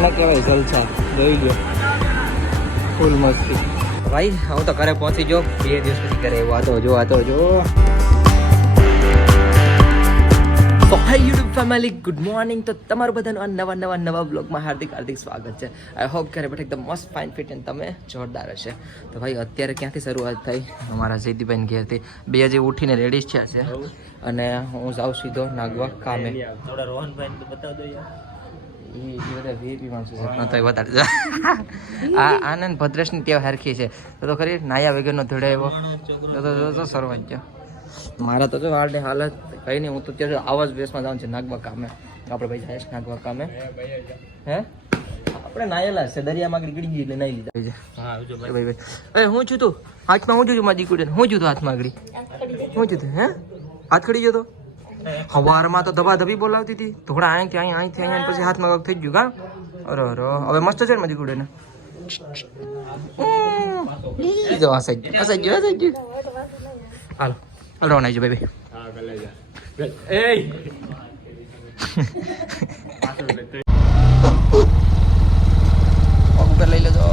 આને કહેવાય જલસા. જોઈ લો ફૂલ મસ્તી. ભાઈ હું તો ઘરે પહોંચી ગયો 2 દિવસ પછી ઘરે આવ્યો. આ તો જો તો હાય યુટ્યુબ ફેમિલી, ગુડ મોર્નિંગ. તો તમારું બધાનું આ નવા બ્લોગમાં હાર્દિક સ્વાગત છે. આઈ હોપ ઘરે બેઠા એકદમ મસ્ત ફાઇન ફિટ અને તમે જોરદાર હશે. તો ભાઈ અત્યારે ક્યાંથી શરૂઆત થઈ? અમારા જયદીભાઈ ઘેરથી. બે હજી ઉઠીને રેડી છે અને હું જાઉં સીધો નાગવા કામે. થોડા રોહનભાઈ તો બતાવ દો યાર. આનંદ ભદ્રેશની ટેવ હરખી છે. તો ખરી નાયા વગરનો ધોડાયો તો સરવાઈ ગયો. મારા તો જો હાલની હાલત કઈ નહીં. હું તો અત્યારે આવાજ બેસમાં જાઉં છે નાગવા કામે. આપણે ભાઈ જાય નાગવા કામે. હે આપણે નાયેલા છે દરિયામાં આગળ ગળી ગઈ એટલે નાઈ લીધા છે. હા આવજો ભાઈ ભાઈ હું છું તું હાથમાં હું છું મારી દીકરી હું છું હાથમાં આગળ હું છું હે હાથ ખડી ગયો તો સવારમાં તો ધબી બોલાવતી હતી. થોડા અહીંથી અહીંયા પછી હાથમાં કાંક થઈ ગયું કા. અરે હવે મસ્ત છે ને મારી ગુડે ને. હસાઈ ગયો. હાલો રવાના આવજો ભાઈ. ઉપર લઈ લેજો.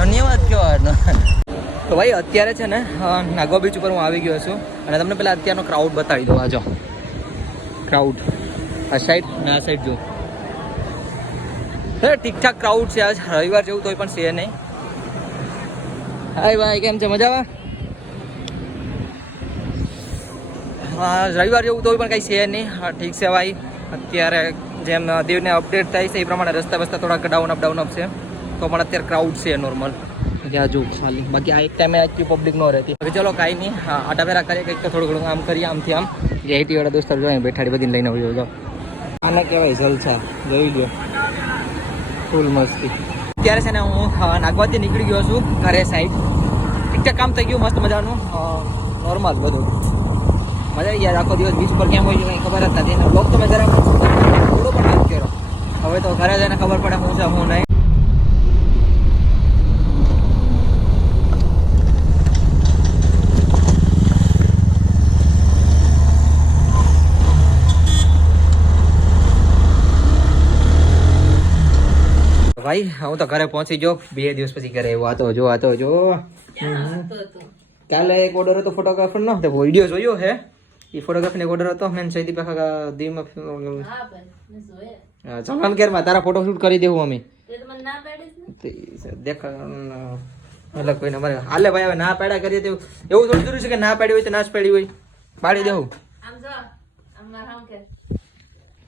ધન્યવાદ કયો. તો ભાઈ અત્યારે છે ને નાગવા બીચ ઉપર હું આવી ગયો છું અને તમને પેલા અત્યારનો ક્રાઉડ બતાવી દઉં. આજો ક્રાઉડ આ સાઈડ ને આ સાઈડ જો ઠીકઠાક ક્રાઉડ છે. આજ રવિવાર જેવું તોય પણ છે નહીં. હાય ભાઈ કેમ છે મજામાં? હા રવિવાર જેવું તોય પણ કંઈ છે નહીં. હા ઠીક છે ભાઈ. અત્યારે જેમ દેવને અપડેટ થાય છે એ પ્રમાણે રસ્તા થોડાક ડાઉન અપ છે. તો પણ અત્યારે ક્રાઉડ છે નોર્મલ. ત્યાં જો ખાલી બાકી આ એક ટાઈમે આટલી પબ્લિક ન રહેતી. હવે ચલો કાંઈ નહીં આટા ફેરા કરીએ કંઈક તો થોડું ઘણું આમ કરીએ આમથી આમ. જે આઈટીવાળા દોસ્તો જોઈએ બેઠાડી બધીને લઈને આવ્યો જાઓ. આને કહેવાય જલસા. જોઈ લો ફૂલ મસ્તી. અત્યારે છે ને હું નાગવાથી નીકળી ગયો છું ઘરે સાઈડ. ઠીકઠાક કામ થઈ ગયું મસ્ત મજાનું નોર્મલ બધું. મજા આવી યાર. આખો દિવસ બીચ પર કેમ હોય છે કંઈ ખબર જ નથી. એનો બ્લોગ તો મેં જરા થોડો પણ નથી કર્યો. હવે તો ઘરે જઈને ખબર પડે હું છે હું નહીં. ભાઈ હું તો ઘરે પહોંચી ગયો 2 દિવસ પછી ઘરે આવ્યો. આ તો જો કાલે એક ઓર્ડર હતો ફોટોગ્રાફર નો. વિડીયો જોયો હે એ ફોટોગ્રાફી નો ઓર્ડર હતો. મેં સૈદી પાખા દીમાં ચલન કેરમાં તારા ફોટો શૂટ કરી દેવું અમે દેખ એટલે કોઈને અમારે હાલે ભાઈ. હવે ના પાડ્યા કરીએ તો એવું થોડું જરૂર છે કે ના પાડી હોય તો ના જ પાડી હોય પાડી દેવું.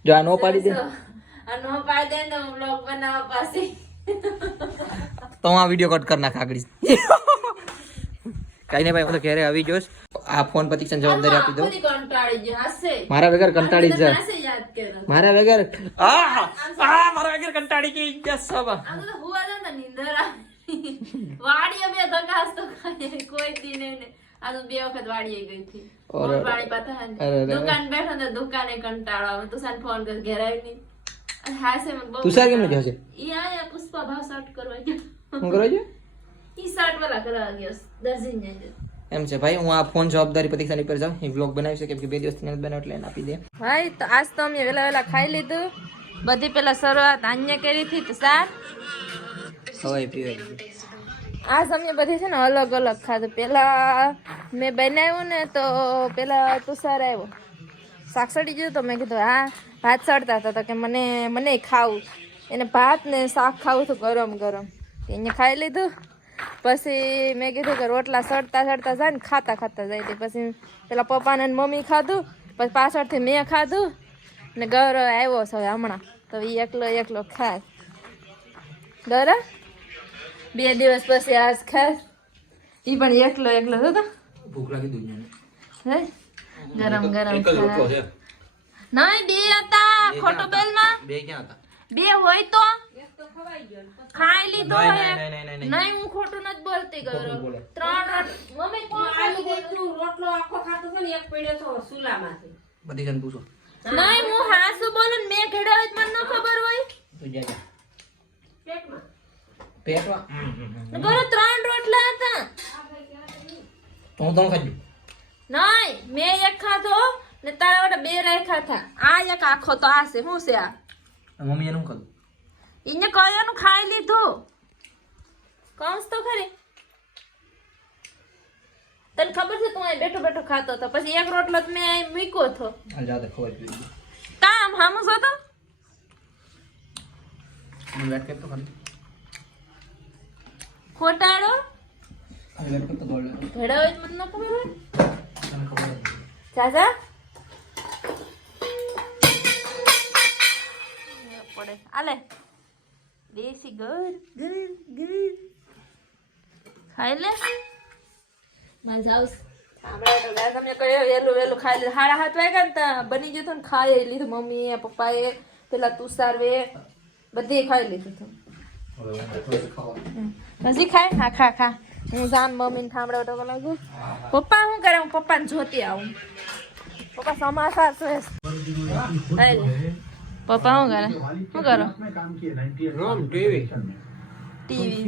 જો આ નો પાડી દે તો હું આ વિડીયો કટ કરી નાખ આગળ. કઈ નહીં ભાઈ હું તો ઘરે આવી જોઈશ. આ ફોન પતિક્ષણ જવાબદારી આપી દઉં. મારા વગર કંટાળી જાય. મારા વગર કંટાળી ગઈ. તુષાર કેમ નથી હશે? પુષ્પા ભાવ શર્ટ કરવા ગયો. શું કરવા ગયો? ઈ શર્ટ વાળા કરવા ગયો દર્જીને. એમ છે ભાઈ. હું આ ફોન જવાબદારી પતિક્ષાની પર જાઉં. એ વ્લોગ બનાવી છે કેમ કે 2 દિવસથી નથી બનાવ એટલે આપી દે. ભાઈ તો આજ તો અમે વેલા ખાઈ લીધું. બધી પેલા શરૂઆત આન્ય કરી હતી તો સાર હવાઈ પીવાય. આજ અમે બધી છે ને અલગ અલગ ખાધું. પેલા મેં બનાવ્યું ને તો પેલા તુષાર આવ્યો શાક સડી ગયું. તો મેં કીધું હા ભાત સડતા હતા તો કે મને ખાવું. એને ભાત ને શાક ખાવું હતું ગરમ એને ખાઈ લીધું. પછી મેં કીધું કે રોટલા સડતા જાય ને ખાતા જાય. પછી પેલા પપ્પાને મમ્મી ખાધું. પછી પાછળથી મેં ખાધું ને ગૌરવ આવ્યો છે હમણાં તો એ એકલો ખાય. ગૌરવ 2 દિવસ પછી આજ ખાય. એ પણ એકલો હતો. ભૂખ લાગી દુનિયાને. હે ગરમ ગરમ નહીં બે હતા ખોટો બેલમાં બે ક્યાં હતા? બે હોય તો ખાઈ લીધો નહીં, હે નહીં, નહીં, નહીં, નહીં. નહીં હું ખોટું નથી બોલતી ખોટું ગયો બોલે. 3 મમ્મી કોણ ખાલી બોલે? રોટલો આખો ખાતો છે ને એક પડ્યો તો સુલામાંથી. બધી જણ પૂછો. નહીં હું હાસુ બોલું ને મેં ઘેડા હોય તો મને ન ખબર હોય તું જા જા. પેટમાં. પેટમાં ઘરે 3 રોટલા હતા તો હું ત્રણ ખાજો. નહીં મેં એક ખાધો ને તારા વાળા બે રાખ્યા હતા આ એક આખો તો આ છે શું છે આ મમ્મી એનું ખાધું. એને કયાનું ખાઈ લીધું કૌંસ તો ખરી તને ખબર છે તું અહીં બેઠો બેઠો ખાતો હતો પછી એક રોટલો તો મેં અહીં મૂક્યો હતો હાલ જા દે ખવાય પીવી. કામ હામું છો તો મને વેટ કરતો ખાલી. ખોટાડો હાલ વેટ કરતો દોડ લે. ઘડા હોય તો મને ન ખબર હોય તને ખબર જ નથી. ચાચા પડે આલે દેશી ગર ગર ગર ખાઈ લે માલ જાઉસ આપણે તો ગાય તમને કહ્યું વેલું વેલું ખાઈ લે 7:30 વાગ્યા ને તા બની જતો ને ખાઈ લીધું મમ્મીએ પપ્પાએ પેલા તુષારવે બધે ખાઈ લીધું હતું હવે હું થોડું ખાવા. હજી ખાય હા ખા ખા હું જાન મમ્મીને ઠામડા તો લાગુ પપ્પા શું કરે હું પપ્પાને જોતી આવું પપ્પા સમાચાર છે પપ્પા શું કરે શું કરો ટીવી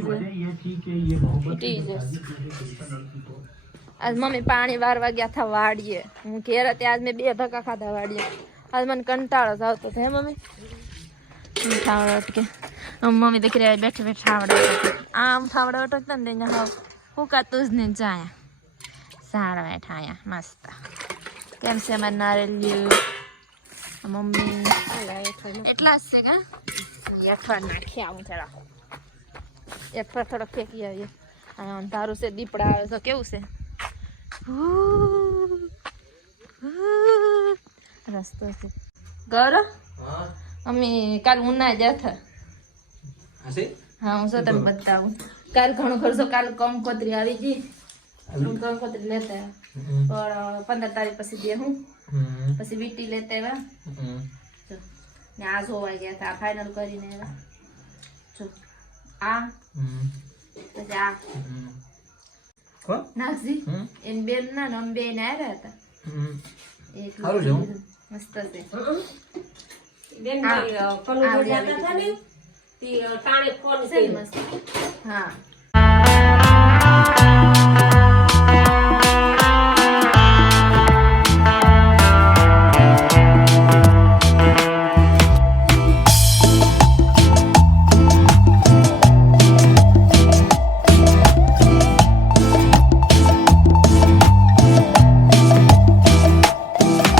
આજ મમ્મી પાણી વારવા ગયા હતા વાડીએ હું ઘેર હતી આજ મેં 2 ધક્કા ખાધા વાડીએ આજ મને કંટાળો જ આવતો હતો હે મમ્મી ઠાવડા અટકે મમ્મી દીકરી બેઠે બેઠે ઠાવડા આમ ઠાવડા અટકતા ને ત્યાં હાવ હું કાતું જ ને જાય સારા બેઠા અહીંયા મસ્ત કેમ છે મારે નારેલિયું મમ્મી એટલા જ છે કે એઠવા નાખી આવું જરા એઠવા થોડોક ફેંકી આવીએ અહીંયા અંધારું છે દીપડા આવે તો કેવું છે રસ્તો છે ઘર હા અમે કાલ ઉના જ હતા હશે હા હું શું તને બતાવું કાલ ઘણો ખર્ચો કાલ કંકોત્રી આવી ગઈ હું કંકોત્રી લેતા આવ્યા પણ 15 તારીખ પછી દે હું પછી વીટી લેતા આવ્યા જો ને આ જોવા ગયા હતા ફાઇનલ કરીને આવ્યા જો આ પછી આ કો નાસી એન બેન ના નમ બે ને આવ્યા હતા એક સારું છે હો. મસ્ત છે બેન મારી કલું આવડી જાતા હતા ને તી ટાણે ફોન છે કર્યો. મસ્ત હા